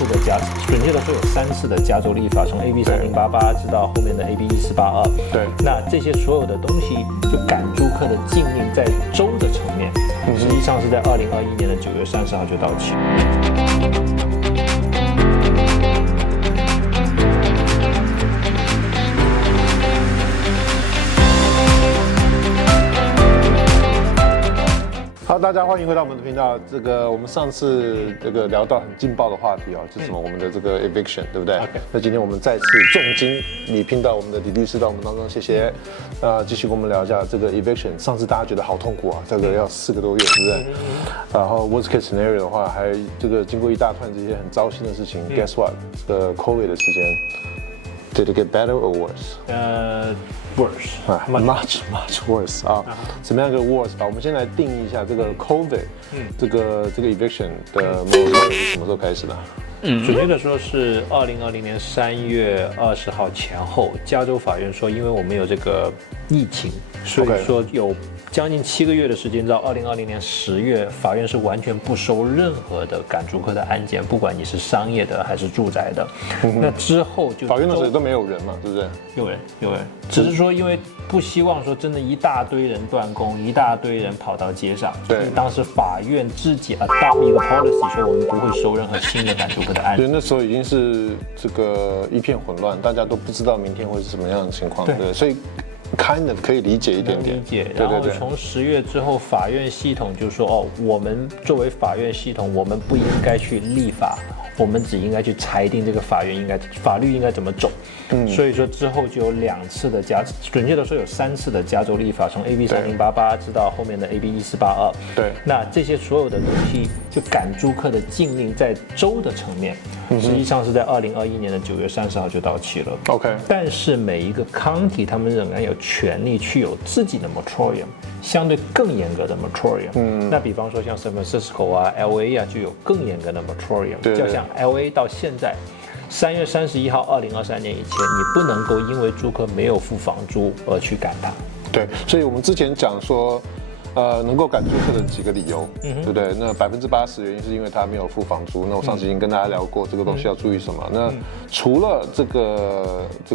次的准确的说有3次的加州立法，从 AB 3088直到后面的 AB 1482。对，那这些所有的东西就赶租客的禁令在州的层面，实际上是在2021年的9月30号就到期。好，大家欢迎回到我们的频道。我们上次聊到很劲爆的话题啊，就是什么我们的eviction， 对不对？ OK。那今天我们再次重金礼聘到我们的李律师到我们当中，谢谢。继续跟我们聊一下eviction。上次大家觉得好痛苦啊，要4个多月，对不对？然后 worst case scenario 的话，还经过一大串这些很糟心的事情。Guess what？COVID 的时间 ，did it get better or worse？ worse，much worse 啊，什么样的 worse 吧？我们先来定义一下COVID，这个eviction 的 moratorium 是什么时候开始的？准确的说是2020年3月20号前后，加州法院说，因为我们有这个疫情，所以说有将近7个月的时间，到2020年10月，法院是完全不收任何的赶租客的案件，不管你是商业的还是住宅的。那之后就法院那时候都没有人嘛，对不对？有人，只是说因为不希望说真的一大堆人断供，一大堆人跑到街上。对，当时法院自己 adopt 一个 policy， 说我们不会收任何新的赶租客的案件。对，那时候已经是一片混乱，大家都不知道明天会是什么样的情况。对，所以 kind of 可以理解一点点。理解。然后从10月之后，法院系统就说，我们作为法院系统，我们不应该去立法，我们只应该去裁定这个法律应该怎么走。所以说之后就有2次的准确的说有3次的加州立法，从 AB 3088直到后面的 AB 1482。对，那这些所有的东西就赶租客的禁令在州的层面，实际上是在2021年的9月30号就到期了。OK， 但是每一个 county 他们仍然有权利去有自己的 moratorium， 相对更严格的 moratorium。那比方说像 San Francisco 啊、LA 啊，就有更严格的 moratorium。就像 LA 到现在3月31号2023年以前，你不能够因为租客没有付房租而去赶他。对，所以我们之前讲说，能够赶租客的几个理由，对不对？那80%原因是因为他没有付房租。那我上次已经跟大家聊过，这个东西要注意什么。那除了这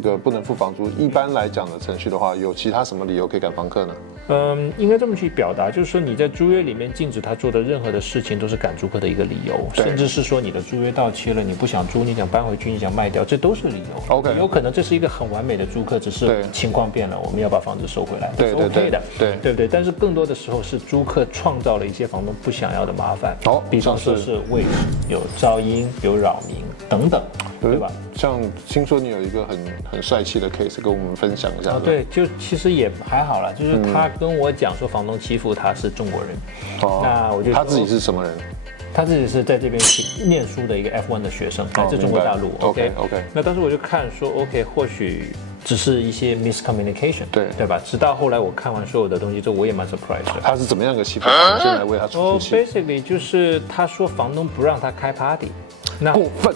个不能付房租，一般来讲的程序的话，有其他什么理由可以赶房客呢？应该这么去表达，就是说你在租约里面禁止他做的任何的事情都是赶租客的一个理由，甚至是说你的租约到期了，你不想租，你想搬回去，你想卖掉，这都是理由。OK， 有可能这是一个很完美的租客，只是情况变了，我们要把房子收回来，对是 OK 的，对不对？但是更多的时候是租客创造了一些房东不想要的麻烦，比方说是位置有噪音、有扰民等等，对吧？像听说你有一个很帅气的 case 跟我们分享一下。对，就其实也还好啦，就是他跟我讲说房东欺负他是中国人。那我就他自己是什么人？他自己是在这边念书的一个 F1 的学生，来自中国大陆。OK。那当时我就看说 OK， 或许只是一些 miscommunication， 对吧？直到后来我看完所有的东西之后，我也蛮 surprise 的。他是怎么样个欺负法？先来为他出气。basically 就是他说房东不让他开 party， 那过分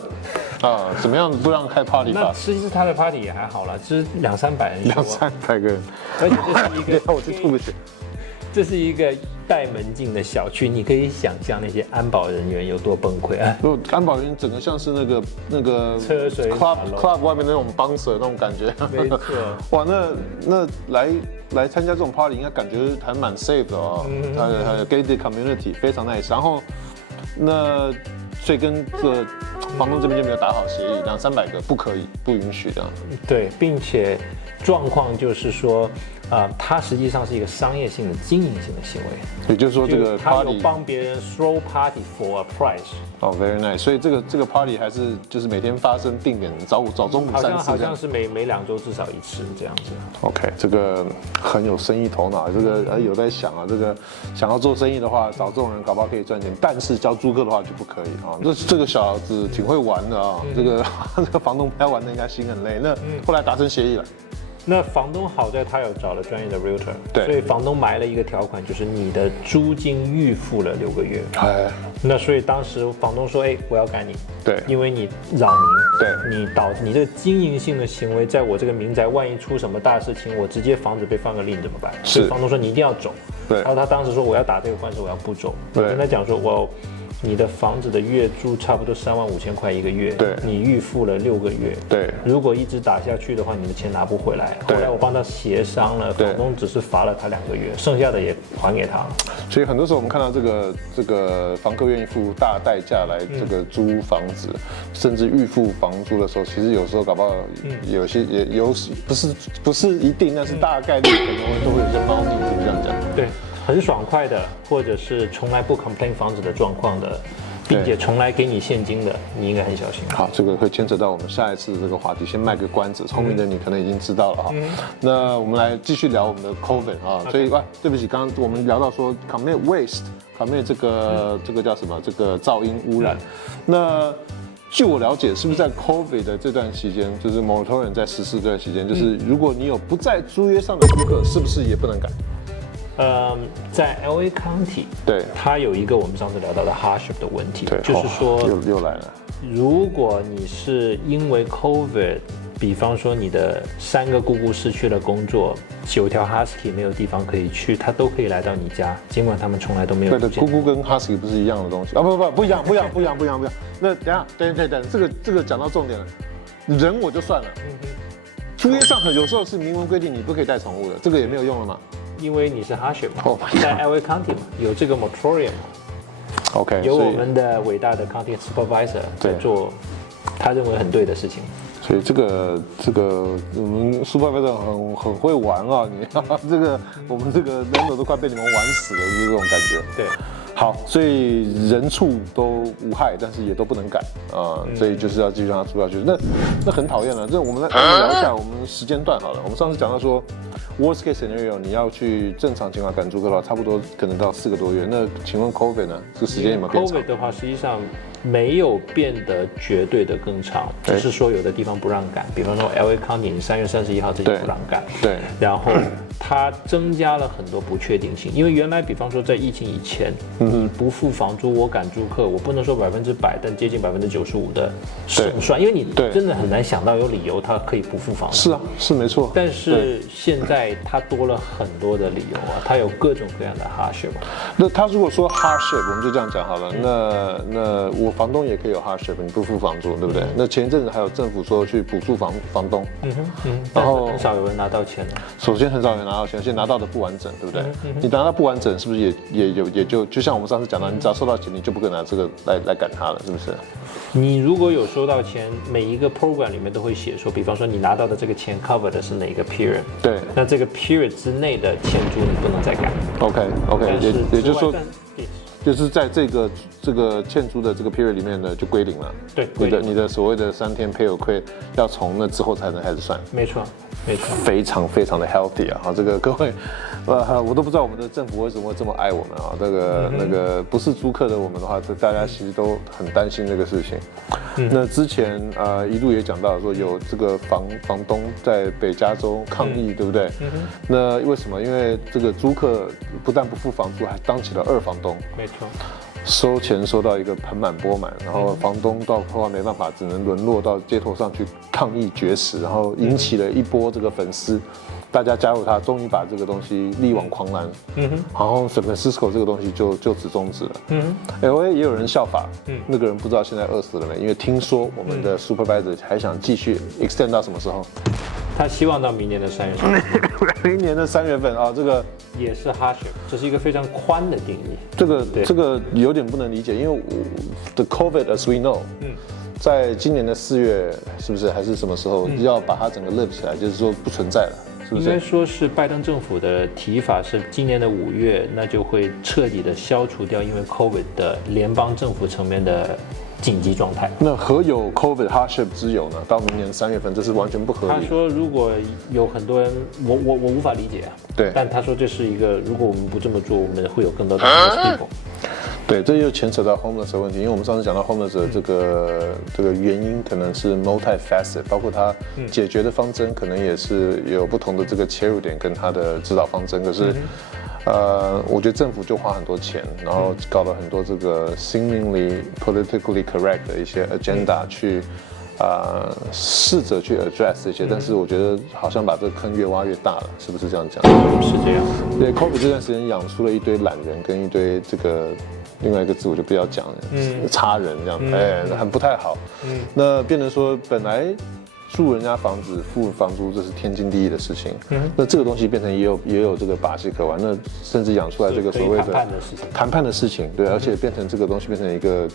啊！怎么样不让开 party 法？那实际是他的 party 也还好啦，就是200-300人，200-300个人，而且这是一个我去吐血。这是一个带门禁的小区，你可以想象那些安保人员有多崩溃啊！安保人员整个像是那个车水 club 外面那种bouncer那种感觉。没错。哇，那来参加这种 party 应该感觉还蛮 safe 的哦。还有 gated community 非常 nice。然后所以跟这房东这边就没有打好协议，200-300个不可以，不允许这样。对，并且状况就是说，它实际上是一个商业性的经营性的行为。也就是说，这个 party 他有帮别人 throw party for a price。very nice。所以这个 party 还是就是每天发生定点，早中午3次，好像是每2周至少1次这样子。OK， 这个很有生意头脑，这个有在想啊，这个想要做生意的话，找这种人搞不好可以赚钱，但是交租客的话就不可以啊。这个小子挺会玩的啊，这个房东陪他玩的应该心很累。那后来达成协议了。那房东好在他有找了专业的 realtor， 对，所以房东埋了一个条款，就是你的租金预付了6个月。那所以当时房东说，我要赶你，对，因为你扰民，对，你这个经营性的行为，在我这个民宅，万一出什么大事情，我直接房子被放个令怎么办？所以房东说你一定要走。对，然后他当时说我要打这个官司，我要不走。我跟他讲说，你的房子的月租差不多35000块一个月，对，你预付了6个月，对，如果一直打下去的话，你的钱拿不回来。后来我帮他协商了，房东只是罚了他2个月，剩下的也还给他了。所以很多时候我们看到这个房客愿意付大代价来这个租房子，甚至预付房租的时候，其实有时候搞不好有些也有不是一定，但是大概率可能都会有些猫腻，是不是这样讲？对，很爽快的，或者是从来不 complain 房子的状况的，并且从来给你现金的，你应该很小心。好，这个会牵扯到我们下一次的这个话题，先卖个关子。聪明的你可能已经知道了哈。那我们来继续聊我们的 COVID 啊，所以对不起，刚刚我们聊到说 commit waste。commit 这个叫什么？这个噪音污染。那据我了解，是不是在 COVID 的这段期间，就是 moratorium 在实施这段期间，就是如果你有不在租约上的租客，是不是也不能改？在 LA County， 对，它有一个我们上次聊到的 hardship 的问题，就是说又来了。如果你是因为 COVID， 比方说你的3个姑姑失去了工作，9条 Husky 没有地方可以去，他都可以来到你家，尽管他们从来都没有。对的，姑姑跟 Husky 不是一样的东西啊？不一样。那等，这个讲到重点了，人我就算了，租约上有时候是明文规定你不可以带宠物的，这个也没有用了嘛？因为你是 hardship 嘛，在 LA County 嘛，有这个 moratorium。OK， 有我们的伟大的 county supervisor 在做他认为很对的事情。所以这个我们 supervisor 很会玩啊，你这个我们这个人都快被你们玩死了，就是这种感觉。对。好，所以人畜都无害，但是也都不能改啊，所以就是要继续让它租下去。那很讨厌了。我们来聊一下我们时间段好了。我们上次讲到说 ，worst case scenario， 你要去正常情况赶租客的话，差不多可能到4个多月。那请问 COVID 呢？这个时间有没有变长 ？COVID 的话，实际上没有变得绝对的更长，只是说有的地方不让赶，比方说 LA County 你3月31号之前不让赶。对。然后它增加了很多不确定性，因为原来比方说在疫情以前，你不付房租，我赶租客，我不能说100%，但接近95%的胜算，因为你真的很难想到有理由他可以不付房租。是啊，是没错。但是现在它多了很多的理由啊，它有各种各样的 hardship。那他如果说 hardship， 我们就这样讲好了。那我房东也可以有 hardship， 你不付房租，对不对？那前一阵子还有政府说去补助房东，然后很少有人拿到钱了。首先很少有人拿到钱，而且拿到的不完整，对不对？你拿到不完整，是不是也就像我们上次讲到，你只要收到钱，你就不可能拿这个来赶他了，是不是？你如果有收到钱，每一个 program 里面都会写说，比方说你拿到的这个钱 cover 的是哪个 period， 对，那这个 period 之内的欠租你不能再改。OK， 也就是说，就是在这个欠租的这个 period 里面呢，就归零了。对，你的所谓的3天 pay or quit 要从那之后才能开始算。没错。非常非常的 healthy 啊！好，这个各位，我都不知道我们的政府为什么会这么爱我们啊！那个不是租客的我们的话，大家其实都很担心这个事情。那之前一路也讲到说有这个房东在北加州抗议，对不对？那为什么？因为这个租客不但不付房租，还当起了2房东。没错。收钱收到一个盆满钵满，然后房东到后来没办法，只能沦落到街头上去抗议绝食，然后引起了一波这个粉丝，大家加入他，终于把这个东西力挽狂澜。然后 San Francisco 这个东西就此终止了。LA 也有人效法，那个人不知道现在饿死了没，因为听说我们的 supervisor 还想继续 extend 到什么时候？他希望到明年的3月份。明年的3月份啊，这个也是 hardship， 这是一个非常宽的定义。这个有点不能理解，因为the COVID as we know，在今年的4月是不是还是什么时候要把它整个 live 起来，就是说不存在了，是不是？应该说是拜登政府的提法是今年的5月，那就会彻底的消除掉因为 COVID 的联邦政府层面的紧急状态。那何有 COVID hardship 之有呢？到明年3月份，这是完全不合理。他说，如果有很多人，我无法理解啊。对。但他说这是一个，如果我们不这么做，我们会有更多的 homeless people。对，这又牵扯到 homeless 的问题，因为我们上次讲到 homeless 的这个原因可能是 multifaceted， 包括它解决的方针可能也是有不同的这个切入点跟它的指导方针。可是，我觉得政府就花很多钱，然后搞了很多这个 seemingly politically correct 的一些 agenda 去试着去 address 这些，但是我觉得好像把这个坑越挖越大了，是不是这样讲？是这样。对 ，COVID 这段时间养出了一堆懒人跟一堆这个另外一个字我就不要讲了，差人这样，哎，很不太好。那变成说本来住人家房子付房租这是天经地义的事情，那这个东西变成也有这个把戏可玩，那甚至养出来这个所谓的谈判的事情，对，而且变成这个东西变成一个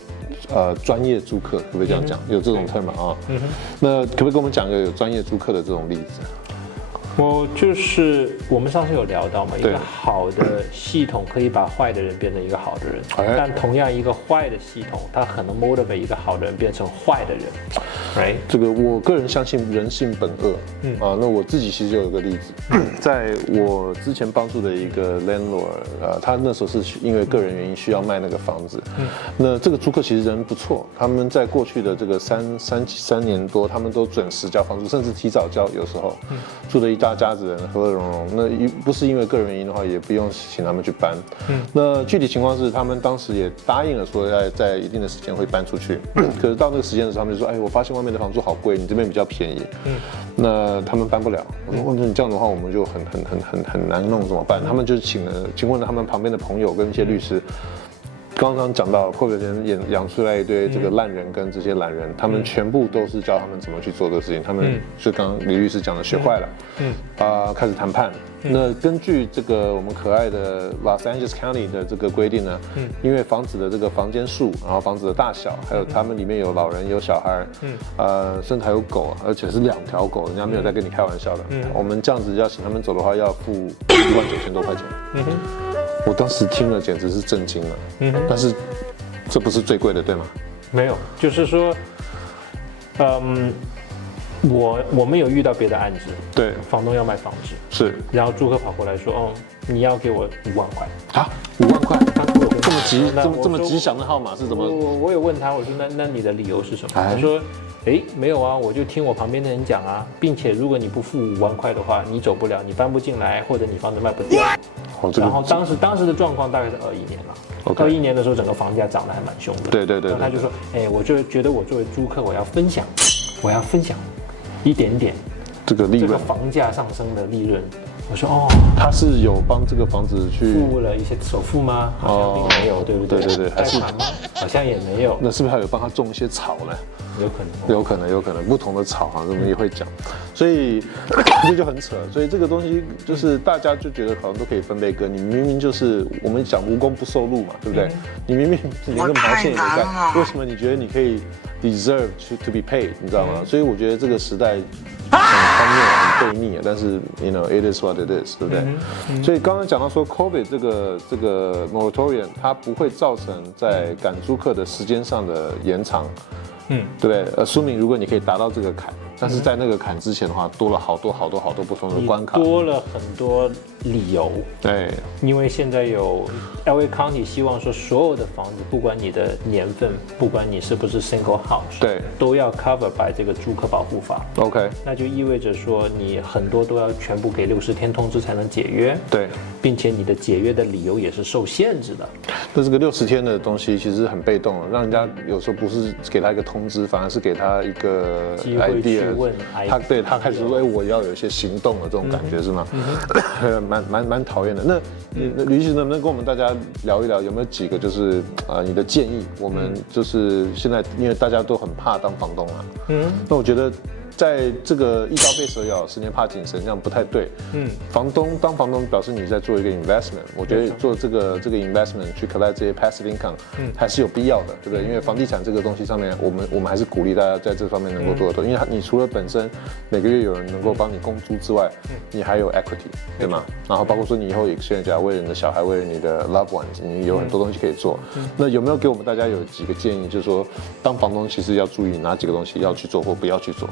专业租客，可不可以这样讲？有这种 term 啊？那可不可以跟我们讲一个有专业租客的这种例子？就是我们上次有聊到嘛，一个好的系统可以把坏的人变成一个好的人，但同样一个坏的系统，它可能 motivate 一个好的人变成坏的人 ，right？ 这个我个人相信人性本恶，那我自己其实就有一个例子，在我之前帮助的一个 landlord，他那时候是因为个人原因需要卖那个房子，那这个租客其实人不错，他们在过去的这个三年多，他们都准时交房租，甚至提早交，有时候住的一大家子人和乐融融，那不是因为个人原因的话，也不用请他们去搬。那具体情况是，他们当时也答应了说要在一定的时间会搬出去，可是到那个时间的时候，他们就说，哎，我发现外面的房租好贵，你这边比较便宜。那他们搬不了。我说，你这样的话，我们就很难弄，怎么办？他们就请问了他们旁边的朋友跟一些律师。刚刚讲到，会不会人养出来一堆这个烂人跟这些懒人，他们全部都是教他们怎么去做这个事情。他们就刚刚李律师讲的，学坏了，开始谈判。那根据这个我们可爱的 Los Angeles County 的这个规定呢，因为房子的这个房间数，然后房子的大小，还有他们里面有老人有小孩，甚至还有狗，而且是2条狗，人家没有在跟你开玩笑的。我们这样子要请他们走的话，要付19000多块钱。我当时听了简直是震惊了，但是这不是最贵的，对吗？没有，就是说，我们有遇到别的案子，对，房东要卖房子，是，然后租客跑过来说，你要给我5万块啊，5万块，这么吉祥的号码是怎么？我有问他，我说那你的理由是什么？他说，没有啊，我就听我旁边的人讲啊，并且如果你不付5万块的话，你走不了，你搬不进来，或者你房子卖不掉。然后当时的状况大概是21年了，21年的时候整个房价涨得还蛮凶的。对。然后他就说，我就觉得我作为租客，我要分享一点点这个利润，这个房价上升的利润。我说他是有帮这个房子去付了一些首付吗？好像并没有，对不对？对，贷款吗？好像也没有。那是不是还有帮他种一些草呢？有可能不同的草我们也会讲，所以这就很扯。所以这个东西就是大家就觉得好像都可以分贝割，你明明就是我们讲无功不受禄嘛，对不对？你明明连个毛线也没干，为什么你觉得你可以 deserve to be paid？ 你知道吗？所以我觉得这个时代很荒谬、很悖逆，但是 it is what it is， 对不对？所以刚刚讲到说 COVID 这个 moratorium 它不会造成在赶租客的时间上的延长。对不对？说明如果你可以达到这个坎，但是在那个坎之前的话，多了好多不同的关卡，多了很多理由。对，因为现在有 LA County 希望说所有的房子，不管你的年份，不管你是不是 single house， 对，都要 cover by 这个租客保护法。OK， 那就意味着说你很多都要全部给60天通知才能解约。对，并且你的解约的理由也是受限制的。那这个60天的东西其实很被动了，让人家有时候不是给他一个通知，反而是给他一个 idea， 他开始说，我要有一些行动的这种感觉是吗？蛮讨厌的。那吕律师能不能跟我们大家聊一聊，有没有几个就是你的建议？我们就是现在因为大家都很怕当房东啊，那我觉得。在这个一刀被蛇咬，10年怕井绳，这样不太对。当房东表示你在做一个 investment， 我觉得做这个 investment 去 collect 这些 passive income 还是有必要的，对不对？因为房地产这个东西上面，我们还是鼓励大家在这方面能够做得多，因为你除了本身每个月有人能够帮你供租之外，你还有 equity， 对吗？然后包括说你以后 exchange 为了你的小孩，为了你的 loved ones， 你有很多东西可以做。那有没有给我们大家有几个建议，就是说当房东其实要注意哪几个东西要去做或不要去做？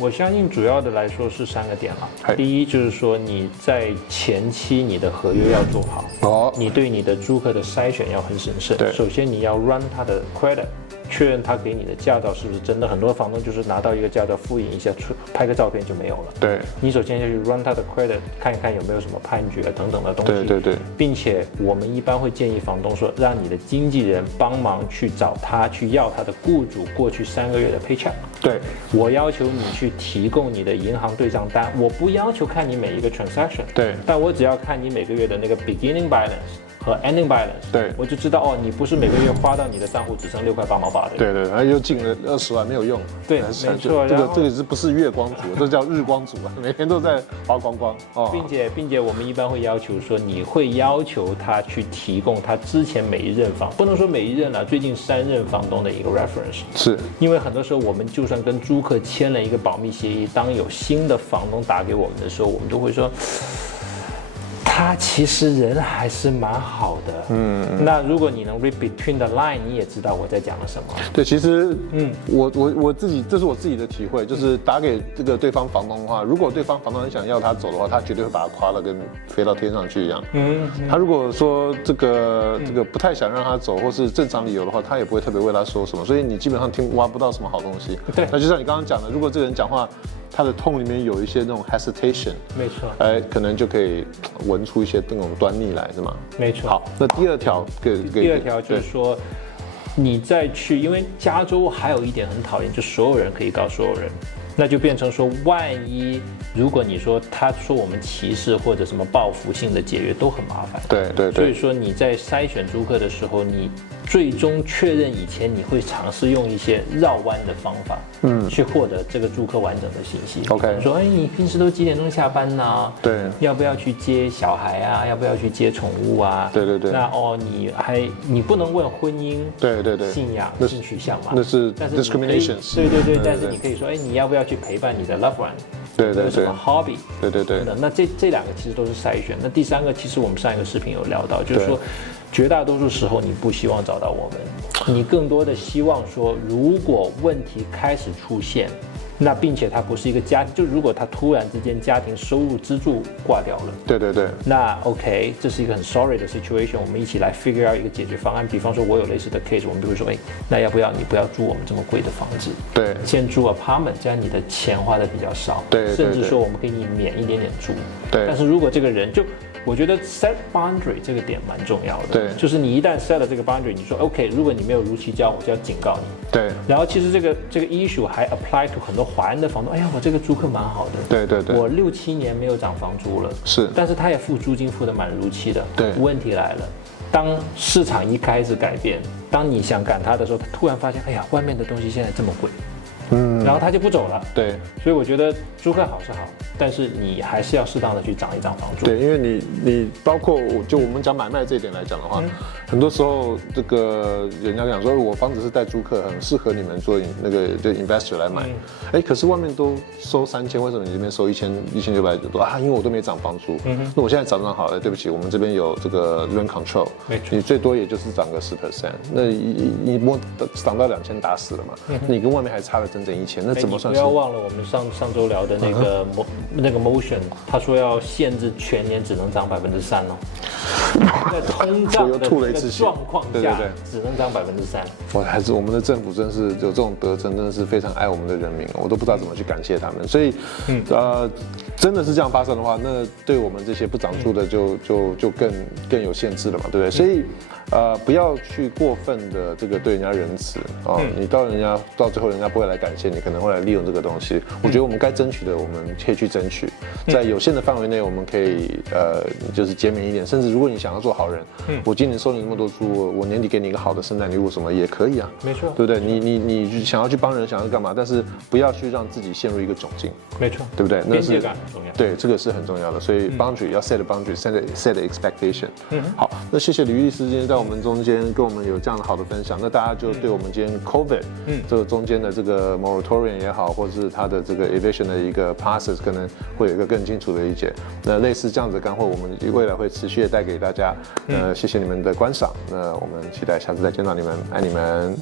我相信主要的来说是3个点了。第一就是说你在前期你的合约要做好，你对你的租客的筛选要很审慎。首先你要 run 他的 credit， 确认他给你的驾照是不是真的。很多房东就是拿到一个驾照复印一下，拍个照片就没有了。对，你首先要去 run 他的 credit， 看一看有没有什么判决等等的东西。对，并且我们一般会建议房东说，让你的经纪人帮忙去找他，去要他的雇主过去3个月的 paycheck。对，我要求你去提供你的银行对账单，我不要求看你每一个 transaction， 对，但我只要看你每个月的那个 beginning balance 和 ending balance，对，我就知道哦，你不是每个月花到你的账户只剩6块8毛8的。对对，然后又进了20万没有用。对，没错。这个不是月光族，这叫日光族啊，每天都在花光光。哦，并且我们一般会要求说，你会要求他去提供他之前每一任不能说每一任啊，最近3任房东的一个 reference。是，因为很多时候我们就算跟租客签了一个保密协议，当有新的房东打给我们的时候，我们都会说，他其实人还是蛮好的。那如果你能 read between the line， 你也知道我在讲了什么。对，其实我自己，这是我自己的体会，就是打给这个对方房东的话，如果对方房东很想要他走的话，他绝对会把他夸得跟飞到天上去一样。他如果说这个不太想让他走，或是正常理由的话，他也不会特别为他说什么，所以你基本上挖不到什么好东西。对，那就像你刚刚讲的，如果这个人讲话，他的 tone 里面有一些那种 hesitation， 没错，可能就可以闻出一些那种端倪来，是吗？没错。好，那第二条就是说，你再去，因为加州还有一点很讨厌，就所有人可以告所有人，那就变成说，万一如果你说他说我们歧视或者什么报复性的解约都很麻烦。对。所以说你在筛选租客的时候，你最终确认以前，你会尝试用一些绕弯的方法，去获得这个租客完整的信息。OK， 说，你平时都几点钟下班呢？对，要不要去接小孩啊？要不要去接宠物啊？对。那你不能问婚姻、对，信仰、性取向嘛？那是 discrimination。对。但是你可以说，你要不要去陪伴你的 loved one？对。有什么 hobby？对。那这2个其实都是筛选。那第3个，其实我们上一个视频有聊到，就是说，绝大多数时候你不希望找到我们，你更多的希望说，如果问题开始出现，那并且它不是一个家庭，就如果他突然之间家庭收入支柱挂掉了，对，那 OK， 这是一个很 sorry 的 situation， 我们一起来 figure out 一个解决方案。比方说，我有类似的 case， 我们就会说，那要不要你不要住我们这么贵的房子，对，先租 apartment， 这样你的钱花的比较少，对，甚至说我们给你免一点点租，对。但是如果这个人我觉得 set boundary 这个点蛮重要的，对，就是你一旦 set 了这个 boundary， 你说 OK， 如果你没有如期交，我就要警告你，对。然后其实这个 issue 还 apply to 很多华人的房东，我这个租客蛮好的，对，我6、7年没有涨房租了，是，但是他也付租金付得蛮如期的，对。问题来了，当市场一开始改变，当你想赶他的时候，他突然发现，外面的东西现在这么贵。然后他就不走了。对，所以我觉得租客好是好，但是你还是要适当的去涨一涨房租。对，因为你包括我们讲买卖这一点来讲的话，很多时候这个人家讲说，我房子是带租客，很适合你们做那个investor 来买。可是外面都收3000，为什么你这边收1600多啊？因为我都没涨房租。那我现在涨好了，对不起，我们这边有这个 rent control， 你最多也就是涨个10%，那你涨到2000打死了嘛？你跟外面还差了整整1000，那怎么算是？不要忘了我们上周聊的那个 motion， 他说要限制全年只能涨3%哦。在通胀的这个状况下，只能涨3%。我们的政府真是有这种德政，真的是非常爱我们的人民，我都不知道怎么去感谢他们。所以，真的是这样发生的话，那对我们这些不涨租的就更有限制了嘛，对不对？所以。不要去过分的这个对人家仁慈啊，你到最后人家不会来感谢你，可能会来利用这个东西。我觉得我们该争取的，我们可以去争取，在有限的范围内，我们可以就是减免一点，甚至如果你想要做好人，我今年收你那么多租，我年底给你一个好的圣诞礼物什么也可以啊，没错，对不对？你想要去帮人，想要干嘛？但是不要去让自己陷入一个窘境，没错，对不对？边界感很重要，对，这个是很重要的，所以 boundary 要 set boundary，set expectation。好，那谢谢吕律师今天在我们中间跟我们有这样的好的分享，那大家就对我们今天 COVID 这个中间的这个 moratorium 也好，或者是它的这个 eviction 的一个 process 可能会有一个更清楚的理解。那类似这样子的干货，我们未来会持续的带给大家。谢谢你们的观赏，那我们期待下次再见到你们，爱你们。